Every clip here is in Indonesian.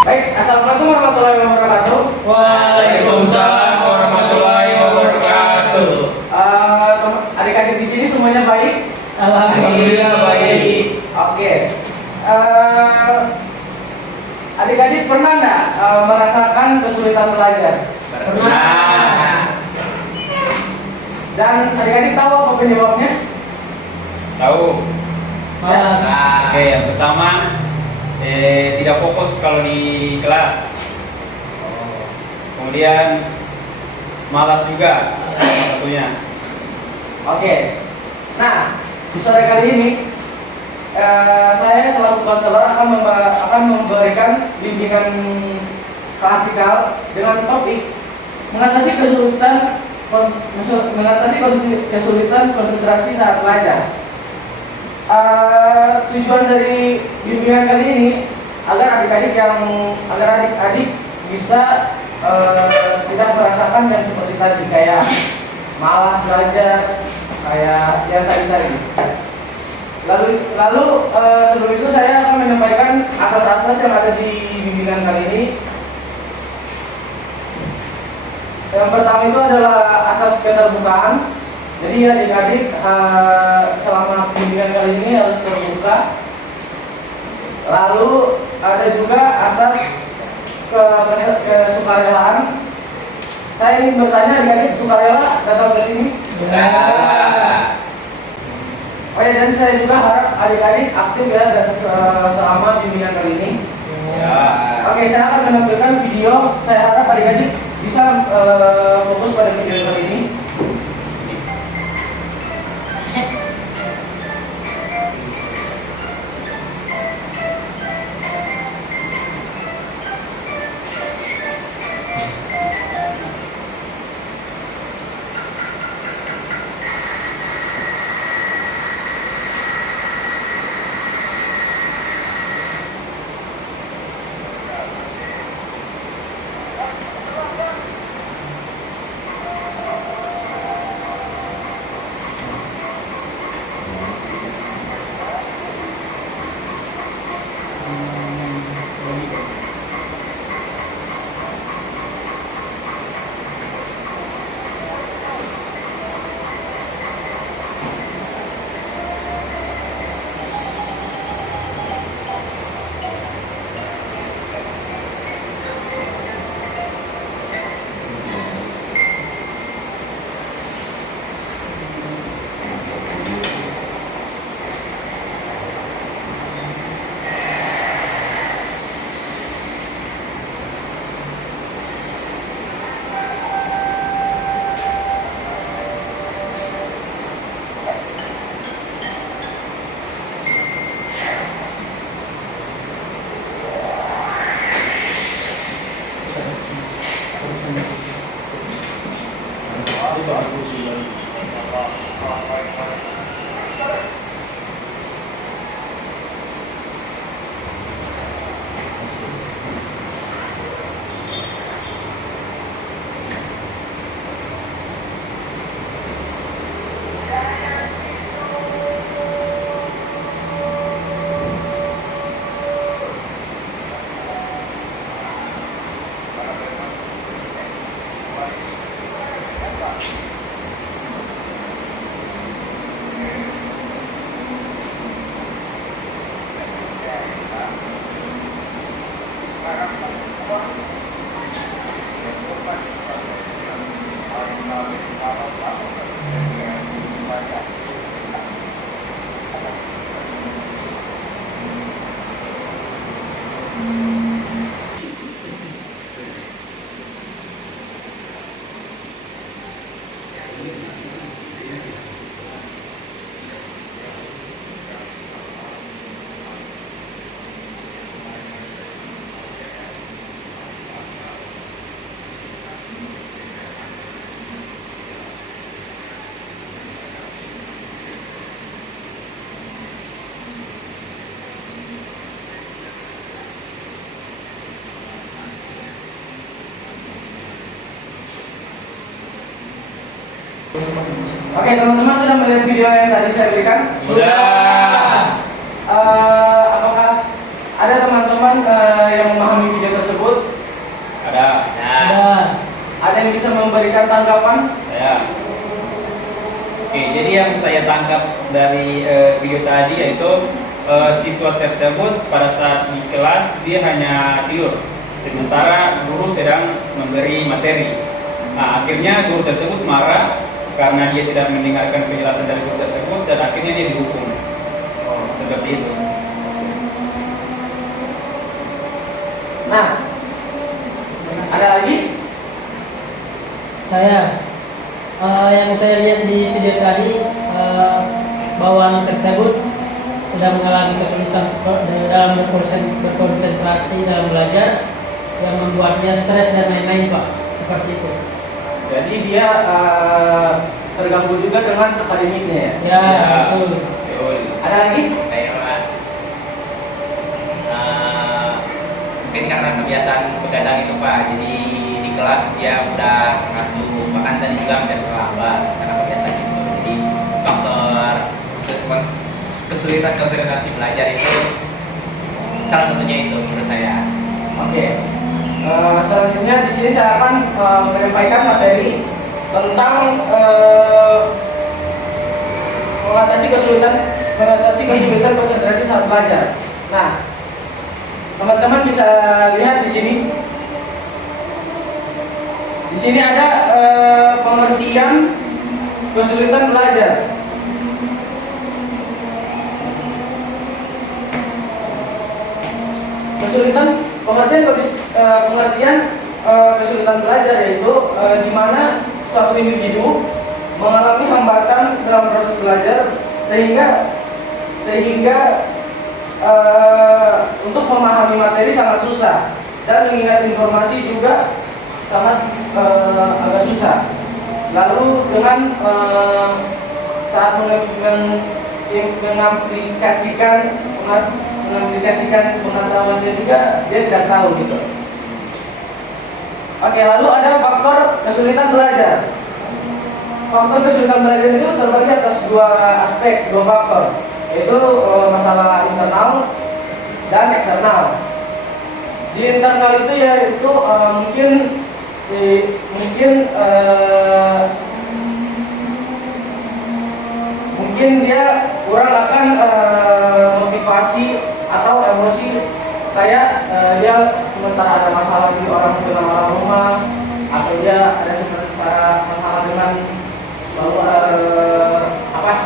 Baik, assalamualaikum warahmatullahi wabarakatuh. Waalaikumsalam warahmatullahi wabarakatuh. Adik-adik di sini semuanya baik? Alhamdulillah baik. Oke. Adik-adik pernah nggak merasakan kesulitan belajar? Pernah. Dan adik-adik tahu apa penyebabnya? Tahu. Malas. Oke, yang pertama tidak fokus kalau di kelas. Kemudian malas juga salah satunya. Oke. Nah, di sore kali ini saya selaku konselor akan memberikan bimbingan klasikal dengan topik mengatasi kesulitan konsentrasi saat belajar. Tujuan dari bimbingan kali ini agar adik-adik bisa tidak merasakan yang seperti tadi, kayak malas belajar, kayak yang tadi. Lalu sebelum itu saya akan menyampaikan asas-asas yang ada di bimbingan kali ini. Yang pertama itu adalah asas keterbukaan. Jadi adik-adik selama bimbingan kali ini harus terbuka. Lalu ada juga asas kesukarelaan. Saya ingin bertanya, adik-adik sukarela datang ke sini? Oh ya, dan saya juga harap adik-adik aktif ya dan selama bimbingan kali ini. Ya. Oke, saya akan menampilkan video. Saya harap adik-adik bisa fokus pada video kali ini. Oke, teman-teman sudah melihat video yang tadi saya berikan? Sudah. Apakah ada teman-teman yang memahami video memberikan tanggapan. Oke, jadi yang saya tangkap dari video tadi yaitu siswa tersebut pada saat di kelas dia hanya tidur, sementara guru sedang memberi materi. Nah, akhirnya guru tersebut marah karena dia tidak mendengarkan penjelasan dari guru tersebut dan akhirnya dia dihukum. Seperti itu. Nah, ada lagi? Yang saya lihat di video tadi, bahwa anak tersebut sedang mengalami kesulitan dalam berkonsentrasi dalam belajar yang membuatnya stres dan lain-lain, Pak. Seperti itu. Jadi dia terganggu juga dengan akademiknya ya? Ya, Ya. betul. Ada lagi? Mungkin karena kebiasaan begadang itu Pak, jadi di kelas dia udah ngantuk, bahkan tadi juga menjadi terlambat karena kebiasaan itu. Jadi faktor kesulitan konsentrasi belajar itu salah satunya itu menurut saya. Oke. Selanjutnya di sini saya akan menyampaikan materi tentang mengatasi kesulitan konsentrasi saat belajar. Nah, teman-teman bisa lihat di sini. Di sini ada pengertian kesulitan belajar. Pengertian kesulitan belajar yaitu di mana suatu individu mengalami hambatan dalam proses belajar sehingga untuk memahami materi sangat susah dan mengingat informasi juga sangat agak susah. Lalu dengan saat mengaplikasikan pengetahuannya juga dia tidak tahu gitu. Oke, lalu ada faktor kesulitan belajar. Faktor kesulitan belajar itu terbagi atas dua aspek, dua faktor, yaitu masalah internal dan eksternal. Di internal itu yaitu mungkin dia kurang akan motivasi atau emosi, kayak dia sementara ada masalah di orang rumah, atau dia ada seperti masalah dengan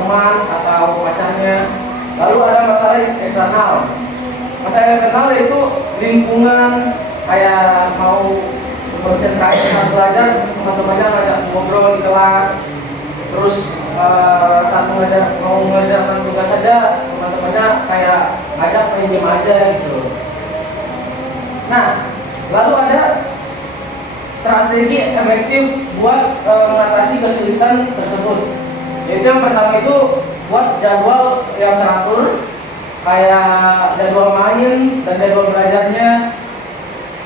teman atau pacarnya. Lalu ada masalah eksternal. Masalah eksternal yaitu lingkungan, kayak mau konsentrasi saat belajar, teman-temannya ngajak ngobrol di kelas, terus saat mau mengerjakan tugas saja, teman-temannya kayak ngajak main game aja gitu. Nah, lalu ada strategi efektif buat mengatasi kesulitan tersebut. Yaitu yang pertama itu buat jadwal yang teratur, kayak jadwal main dan jadwal belajarnya.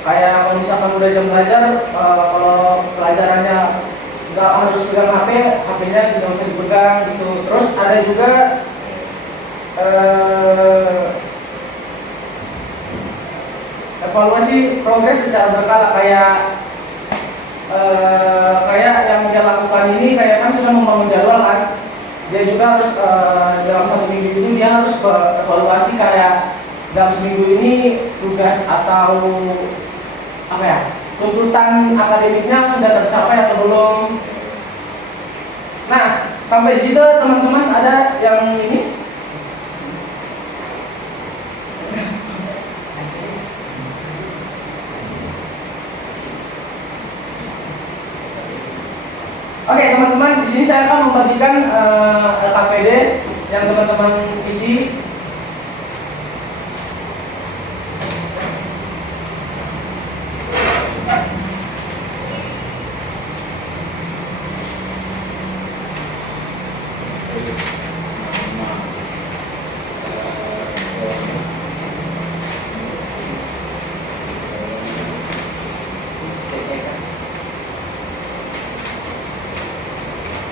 Kayak kalau misalkan udah jam belajar, kalau pelajarannya nggak harus pegang HP, HP-nya tidak usah dipegang gitu. Terus ada juga evaluasi progres secara berkala, kayak yang dia lakukan ini kayak kan sudah membangun jadwal kan. Dia juga harus dalam satu minggu itu dia harus evaluasi, kayak dalam seminggu ini tugas atau tuntutan akademiknya sudah tercapai atau belum. Nah, sampai di situ teman-teman ada yang ini? Oke teman-teman, di sini saya akan membagikan LKPD yang teman-teman isi.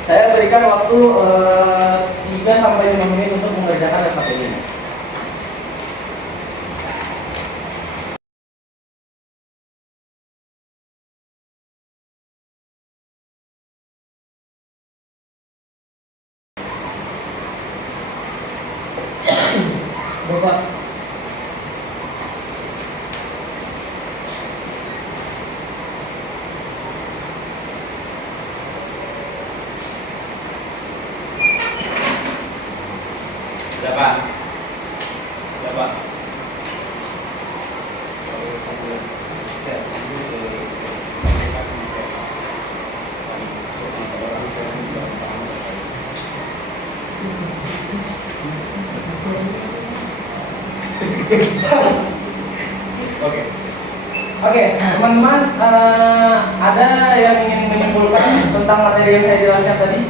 Saya berikan waktu 3-5 menit untuk mengerjakan LKPD. Pak. Sudah Pak. Sudah Pak. Oke. Oke, teman-teman, ada yang ingin menyimpulkan tentang materi yang saya jelaskan tadi?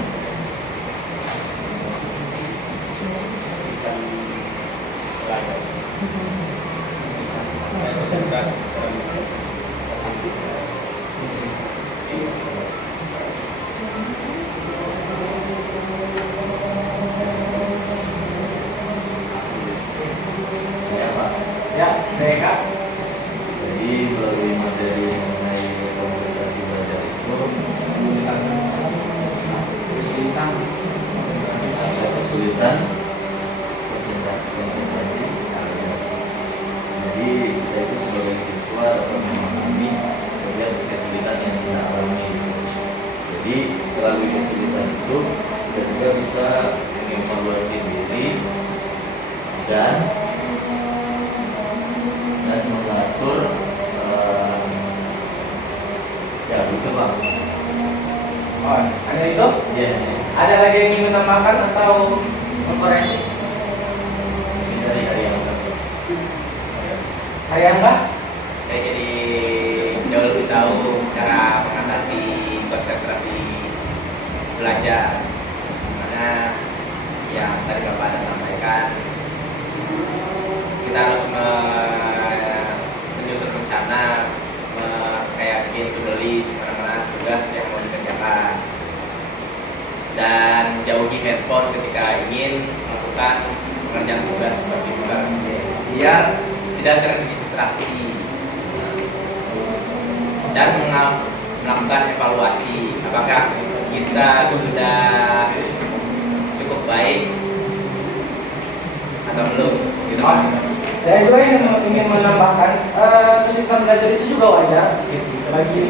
Ya, baik Kak. Jadi melalui materi mengenai konsentrasi belajar itu ada kesulitan konsentrasi. Jadi kita itu sebagai siswa dapat memahami terlihat kesulitan yang kita alami. Jadi melalui kesulitan itu kita juga bisa mengevaluasi diri dan mengatur ya gitu Pak. Oh, hanya itu? Ya, Ada lagi yang ingin menambahkan atau mengkoreksi? dari hari yang lalu. Ada yang enggak? Saya jadi jauh lebih tahu cara mengatasi konsentrasi belajar, mana yang tadi Bapak ada sampaikan, kita harus menyusun rencana, kayak bikin to-do list mana-mana tugas yang mau dikerjakan, dan jauhi handphone ketika ingin melakukan pengerjaan tugas bagi tugas biar tidak terdistraksi, dan melakukan evaluasi apakah kita sudah cukup baik atau belum gitu. Saya juga ingin menambahkan, kesulitan belajar itu juga wajar bagi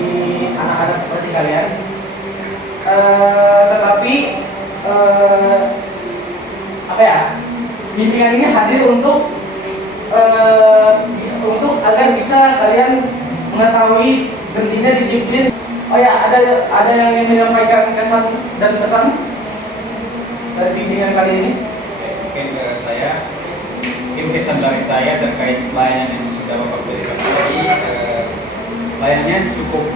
anak-anak seperti kalian. Tetapi apa ya? Bimbingan ini hadir untuk agar bisa kalian mengetahui pentingnya disiplin. Oh ya, ada yang ingin menyampaikan kesan dan pesan dari bimbingan kali ini? Mungkin kesan dari saya terkait layanan yang sudah Bapak berikan tadi, layanannya cukup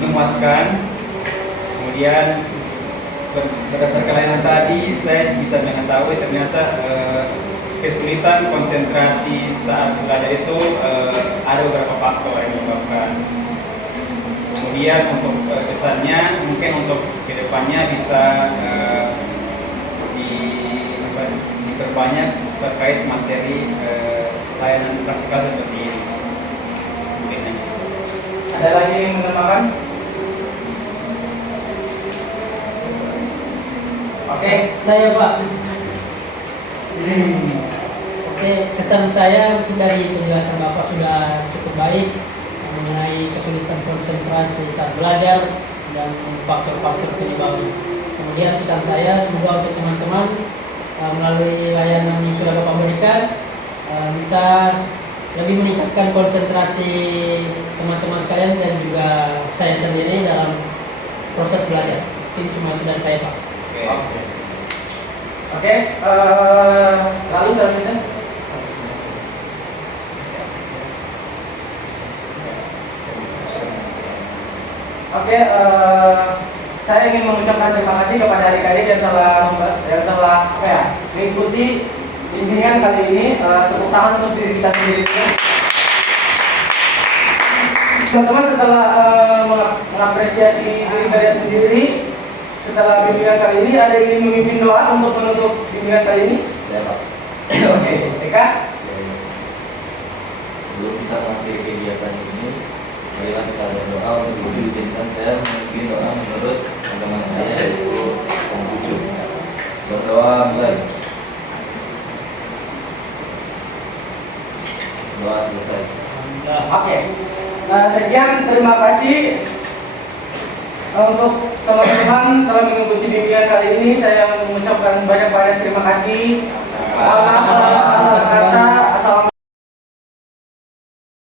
memuaskan. Kemudian berdasarkan layanan tadi, saya bisa mengetahui ternyata kesulitan konsentrasi saat belajar itu ada beberapa faktor yang menyebabkan. Kemudian untuk kesannya mungkin untuk kedepannya bisa diperbanyak terkait materi layanan klasikal seperti ini. Mungkin hanya itu. Ada lagi yang menambahkan? Oke. Saya Pak. Oke, kesan saya dari penjelasan Bapak sudah cukup baik mengenai kesulitan konsentrasi saat belajar dan faktor-faktor penyebabnya. Kemudian pesan saya semoga untuk teman-teman melalui layanan yang sudah Bapak berikan bisa lebih meningkatkan konsentrasi teman-teman sekalian dan juga saya sendiri dalam proses belajar. Mungkin cuma itu dari saya Pak. Oke, lalu selanjutnya saya ingin mengucapkan terima kasih kepada adik-adik yang telah mengikuti bimbingan kali ini. Tepuk tangan untuk diri kita sendiri. Teman-teman, setelah mengapresiasi diri kalian sendiri setelah bimbingan kali ini, ada yang ingin memimpin doa untuk menutup bimbingan kali ini? Ya Pak. Oke, Eka. Sebelum kita mengakhiri kegiatan ini, marilah kita berdoa. Untuk itu izinkan saya memimpin doa menurut agama saya, yaitu Konghucu. Berdoa mulai. Oke. Sekian, terima kasih untuk teman-teman telah mengikuti bimbingan kali ini. Saya mengucapkan banyak terima kasih. Salam kata